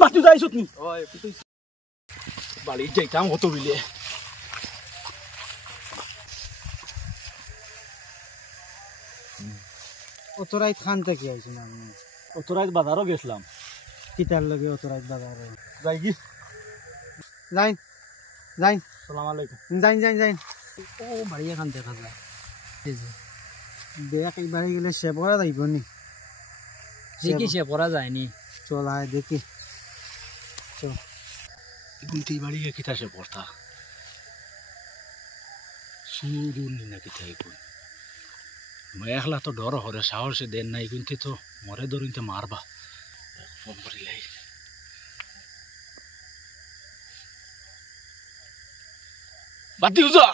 বাতি যাইছত নি বাড়ি যাইতাম হতো বিলে অতরাইত খান থেকে আইছি না আমি অতরাইত বাজারও গেছিলাম কিতার লগে অতরাইত বাজারে যাই কি যাইন যাইন সালাম আলাইকুম যাইন যাইন যাইন ও বাড়ি খান দেখা যায় দেখ এই বাড়ি গেলে সে পড়া যাইব নি দেখি সে পড়া যায়নি চল আয় দেখি চল গুনতি বাড়ি কিতা সে পড়তা সুরুন না কিতা কই মেখলা তো ডর হরে সাহস দেন নাই গুনতি তো মরে ধরিতে মারবা ফোন করিলাই বাতি উজা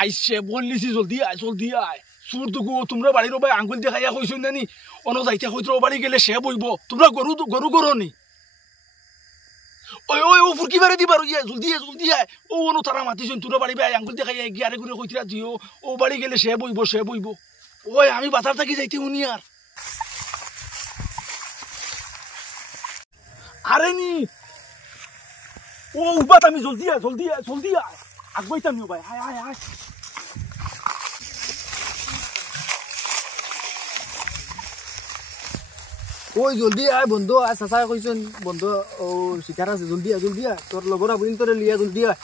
আইসে বললিছি জলদি আয় সুর দুগু তোমরা বাড়ির ভাই আঙ্গুল দেখাইয়া কইছো নানি অন যাইতে হইতো বাড়ি গেলে সে বইব তোমরা গরু করনি ওই ওই ও ফুরকি বারে দিবার ইয়া জলদি আয় ও অন তারা মাতিছেন তোরা বাড়ি ভাই আঙ্গুল দেখাইয়া গিয়ারে করে কইতিরা দিও ও বাড়ি গেলে সে বইব ওই আমি বাজার থেকে যাইতে উনি আর আরে নি ও উবাত আমি জলদি আয় আগবাইতাম ভাই আয় ওই জলদি আয় বন্ধু আয় চাচা কইছন বন্ধু ও শিকার আছে জলদি আয় তোর লগর আবুন তোরে লিয়া জলদি আয়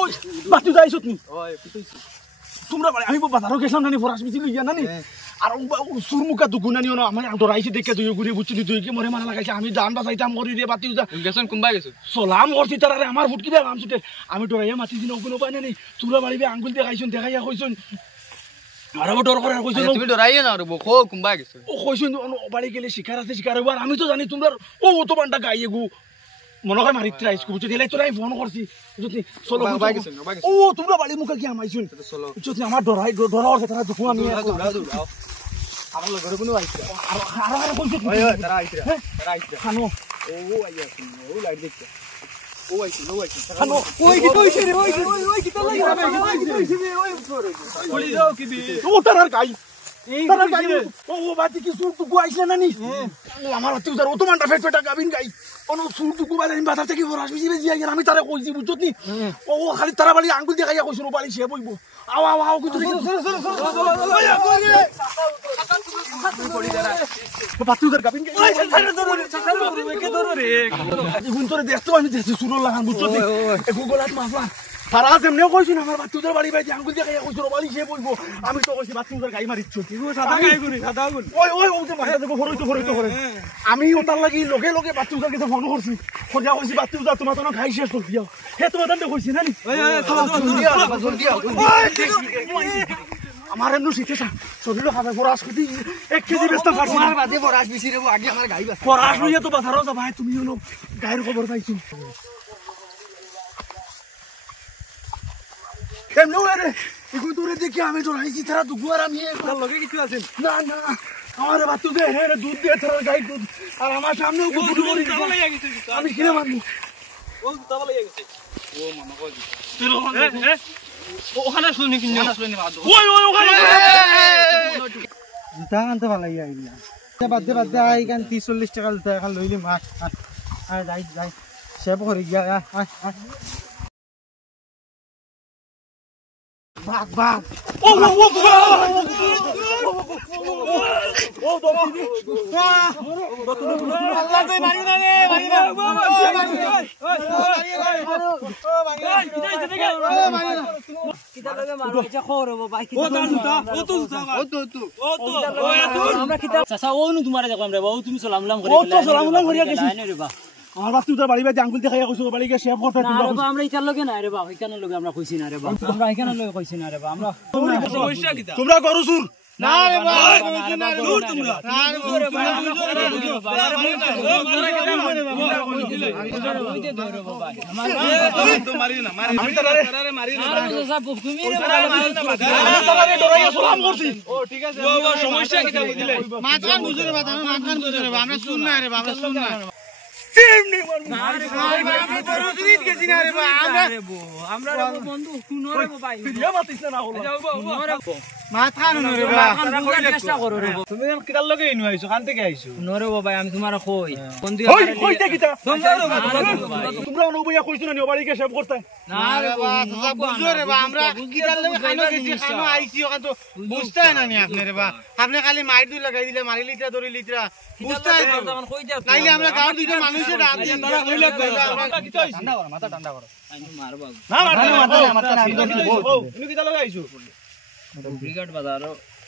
ওই বাতি যাইছত নি ওই তোমরা বাড়ি আমি বাজারও গেছিলাম নানি ফরাস বিছি লইয়া নানি আর সুরমুকা দুগুনানি না আমার ডরাইছে দেখে দুই ঘুরে বুঝছিলি দুই কি মরে মানা লাগাইছে আমি দান বাজাইতাম মরি রে বাতি যা গেছন কুম্বা গেছ সালাম করছি তারারে আমার ফুটকি দে আমছতে আমি ডরাইয়া মাতি দিন ওগুলো পাই নানি তোমরা বাড়ি আঙ্গুল দেখাইয়া কইছন আর ডর করে কইছন তুমি ডরাইয়া না রে বখো কুম্বা গেছ ও কইছন বাড়ি গেলে শিকার আছে শিকার হইব আর আমি তো জানি তোমরা ও তো বান্ডা গাইয়ে গু মনে হয় মারিতে আইসকু বুঝতে দিলাই তোরাই ফোন করছি বুঝলি চলো ও তোমরা বাড়ি মুখে কি আমাইছুন চলো বুঝলি আমার ডরা আছে তারা দুখু আমি দৌড়াও আমার লগরে কোনো আইছে আর কইছ ওই তারা আইছে খানো ও আইয়া ও লাইট দেখতে ও আইছে খানো ওই কি কইছে রে ওই কি তো লাগি বলি যাও কি বি ও তারার গাই ও বাতি কি সুর তুকু আইছে না নি আমার তুই ও তো মানটা ফেটা গাবিন গাই অন সুর তুকু বাজার বাজার থেকে ফরাস বিজি বেজি আইয়া আমি তারে কইছি বুঝছনি ও খালি তারা বাড়ি আঙ্গুল দেখাইয়া কইছ ও বাড়ি সে বইবো আও কিন্তু বাতি উদার গাবিন গাই তোরে দেখতো আমি দেখছি সুর লাগান বুঝছনি গুগলাত মাফলা তারা যেমনে কইছ না আমার বাতি উদার বাড়ি বাইতে আঙ্গুল দেখাইয়া কইছ ও বাড়ি সে বইবো আমি তো কইছি বাতি উদার গাই মারিছ সাদা গাই ওই ওতে মারা দেখো হরইতো করে আমি ওতার লাগি লগে বাতি উদার কাছে ফোন করছি খোঁজা কইছি বাতি উদার তোমার তো খাই শেষ করে দিও হে তোমার দান্তে কইছি না নি জলদি আমার এমন শিখেছা শরীরে খাবে ফরাস কতি 1 কেজি বেস্তা ফাড়ছি আমার বাদে ফরাস বিছি রে আগে আমার গাই বাস ফরাস লইয়া তো বাজারও যা ভাই তুমি হলো গায়ের খবর পাইছো কেমন রে এগুলো তোরে দেখি আমি তো রাইছি তারা দুগুয়ার আমি লগে কিছু আছেন না আমার বাতু দে রে দুধ দিয়ে তারা গাই দুধ আর আমার সামনে গুড় করে আমি কিনে মারবো ও তাবা লাগি গেছে ও মামা কই দিছে ওখানে শুনি কিনা শুনি মাদো ওই ওখানে জুতা আনতে ভালো লাগি আইলা বাদে আই কান 30-40 টাকা জুতা এখন লইলি মাছ আয় যাই সেব করে গিয়া আয় বাঘ ও আল্লাহ দে মারি না রে মারি না কিটা লগে মারো কিটা খরব ভাই ও তো আমরা কিটা চাচা ও নু তোমারে দেখো আমরা বাবু তুমি সালাম করে ও তো সালাম করিয়া গেছি না রে বা আমার বাতি উদার বাড়ি বাইতে আঙ্গুল দেখাইয়া কইছো বাড়ি গিয়ে শেভ করতে না রে বা আমরা ইটার লগে না রে বা এখানে লগে আমরা কইছি না রে বা আমরা এখানে লগে কইছি না রে বা আমরা সমস্যা কিটা তোমরা করো সুর না রে বা সুর তোমরা না রে বা আমি তারে মারি না তুমি রে ডরাইয়া সালাম করছি ও ঠিক আছে সমস্যা কিটা বুঝলে মাথান বুঝরে বা আমরা শুন না রে বা আমরা শুন না তেমনি না রে ভাই তোর যদি কইছি না রে ভাই আমরা বন্ধু শুনো রে ভাই ফিরিয়া মাতিস না হলো মাথা নো রে ভাই চেষ্টা করো রে তুমি কিটার লগে ইনু আইছো কান থেকে আইছো নরে ভাই আমি তোমার কই বন্ধু ওই কইতে কিটা তোমরা অনুবইয়া কইছো না নিবাড়িকে সেভ করতে না রে বাবা বুঝো রে ভাই আমরা কিটার লগে খানো গেছি খানো আইছি ওখান তো বুঝতাই না নি আপনি রে ভাই আপনি খালি মাইর দুই লাগাই দিলে মারি লিটরা ধরে লিটরা বুঝতাই নাইলে আমরা গাঁর দুইটা মানুষের রাত দিন ধরা কইলে ঠান্ডা করো মাথা ঠান্ডা করো মারবা না মারতে না ও ইনু কিটা লগে আইছো ব্রিগেড বাজার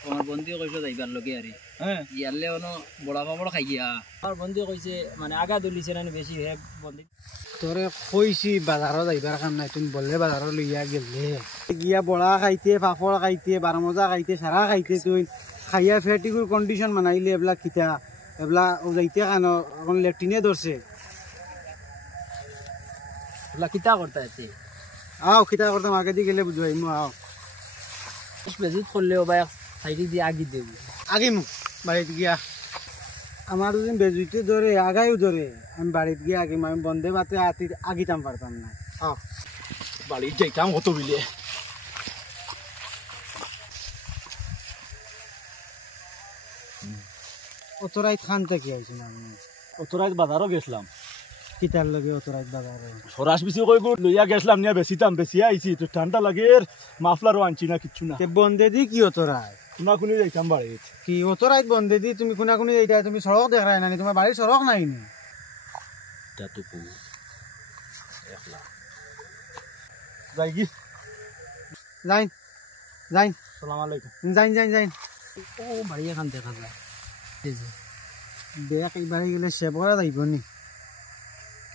আমার বন্ধু কইছো যাইবার লগে আরে হ্যাঁ ইয়ালে ওনো বড়া পাপড় খাই গিয়া আর বন্ধু কইছে মানে আগা দলিছে না বেশি হে বন্ধু তোরে কইছি বাজারত যাইবার কাম নাই তুমি বললে বাজারত লইয়া গেলে গিয়া বড়া খাইতে পাপড় খাইতে বারমজা খাইতে সারা খাইতে তুই খাইয়া ফেটিকুর কন্ডিশন বানাইলে এবলা কিতা এবলা যাইতে কান এখন লেট্রিনে ধরছে বলা কিতা করতে আছে আও কিতা করতাম আগে দিয়ে গেলে বুঝবাই মু আও বেজিত করলেও ভাই সাইডে দিয়ে আগি দেব আগে মু বাড়িতে গিয়া আমার দুদিন বেজুইতে ধরে আগাইও ধরে আমি বাড়িতে গিয়ে আগে আমি বন্ধে বাতে আগিতাম পারতাম না আও বাড়ি যাইতাম কত বিলে অতরাইত খান থেকে আইছি না আমি অতরাইত বাজারও গেছিলাম কিতার লগে অতরাইত বাজারে সরাস বেশি কই গো লইয়া গেছিলাম নিয়া বেশিতাম বেশি আইছি তো ঠান্ডা লাগে মাফলারও আনছি না কিচ্ছু না তে বন্ধে দি কি অতরাই কোনা কোনি যাইতাম বাড়িতে কি অতরাইত বন্ধে দি তুমি কোনা কোনি এইটা তুমি সড়ক দেখাই না তোমার বাড়ির সড়ক নাই নি তো কো একলা যাই কি যাইন যাইন আসসালামু আলাইকুম যাইন যাইন যাইন ও বাড়ি এখান দেখা যায় এই যে দেখ এইবারে গেলে সেব করা যাইব নি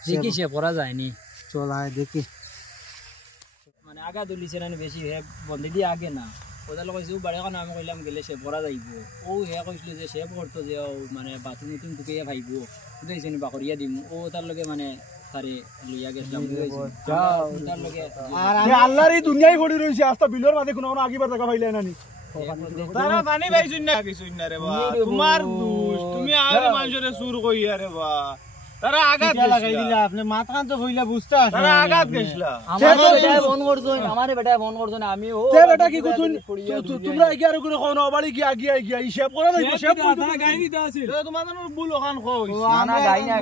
দেখি সে পড়া যায়নি চলায় দেখি মানে আগা দলিছে না বেশি হে বন্ধে দিয়ে আগে না ওদের কইছে বাড়ি এখন আমি কইলাম গেলে সে পড়া যাইব ও হে কইছিল যে সে করতো যে মানে বাথরুম নতুন ঢুকিয়ে ভাইব বুঝাইছে নি বাকরিয়া দিম ও তার লগে মানে তারে লইয়া গেছিলাম তার লগে আর আল্লাহর এই দুনিয়ায় পড়ি রইছে আস্তা বিলর মাঝে কোনো আগিবার দেখা পাইলে না নি তারা পানি পাইছুন না কিছুন না রে বা তোমার দোষ তুমি আর মানুষরে সুর কইয়া রে বা তারা আঘাত লাগাই দিলা আপনি মাথা তো হইলা বুঝতা তারা আঘাত গেছলা আমারে বেটা ফোন করছো না আমি ও তে বেটা কি কইছুন তোমরা এগিয়ার করে কোন বাড়ি গিয়া গিয়া গিয়া হিসাব করা যাইব হিসাব কই তারা গাই দিতে আছিল তোমাদের ভুল ওখান কই না গাই না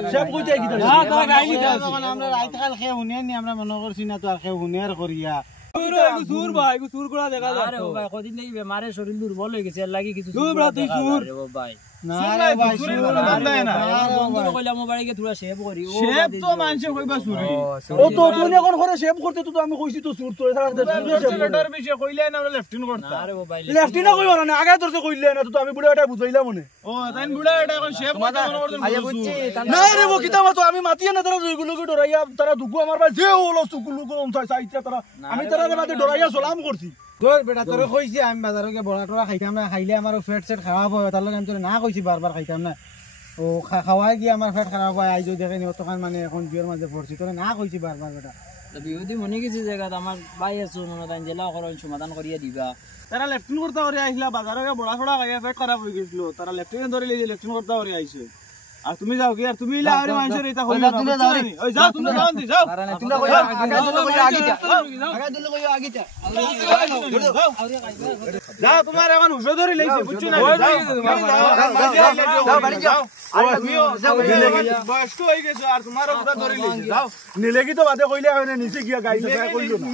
হিসাব কইতে কি না তারা গাই দিতে আছিল আমরা রাত কাল খেয়ে হুনে নি আমরা মনে করছি না তো আর খেয়ে হুনের করিয়া সুর ভাই সুর করা দেখা যায় আরে ও ভাই কদিন থেকে বেমারে শরীর দুর্বল হয়ে গেছে এর লাগি কিছু সুর ব্রা তুই সুর ও ভাই না রে ভাই সুরে কোনো বান্ধায় না বন্ধু কইলাম মোবাইলকে থোড়া সেভ করি ও শেপ তো মানুষে কইবা সুরি ও তো তুই এখন করে সেভ করতে তো আমি কইছি তো সুর তো এছাড়া লেটার বিষয় কইলে না আমরা লেফটিন করতাম আরে ও ভাই লেফটি না কইবা না আগে তোর তো কইলে না তো আমি বুড়া এটা বুঝাইলাম মনে ও তাই বুড়া এটা এখন শেপ করতে মনে করতেন আয়া বুঝছি না রে বো কিতা মতো আমি মাতিয়া না তারা দুইগুলোকে ডরাইয়া তারা দুগু আমার ভাই যে হলো সুকুলু কোন সাইতে তারা আমি তারা মাঝে ডরাইয়া সালাম করছি তোর বেটা তোরে কইছি আমি বাজারে গিয়ে বড়া টড়া খাইতাম না খাইলে আমার পেট সেট খারাপ হয় তার লগে আমি তোরে না কইছি বারবার খাইতাম না ও খাওয়াই গিয়ে আমার পেট খারাপ হয় আইজো দেখেনি অতখান মানে এখন বিয়ের মাঝে পড়ছি তোরে না কইছি বারবার বেটা বিহুদি মনে গেছে জায়গাত আমার ভাই আছে মনে তাই জেলা করেন সমাধান করিয়া দিবা তারা লেফটিন করতে করে আইছিলা বাজারে বড়া ছড়া খাইয়া পেট খারাপ হয়ে গেছিল তারা লেফটিন ধরে লিয়ে লেফটিন করতে করে আইছো আর তুমি যাও কি আর তুমি ইলা আরে মানুষের এটা কইলা ওই যাও তুমি যাও দি যাও তোমরা কই আগে দিলে কই আগে যা আগে দিলে কই আগে যা যাও তোমার এখন হুশ ধরে লইছে বুঝছো না যাও বাড়ি যাও আর তুমিও যাও বয়স্ক হয়ে গেছো আর তোমারও পুরো ধরে লইছে যাও নিলে কি তো বাদে কইলে হয় না নিচে গিয়া গাইছে কইলো না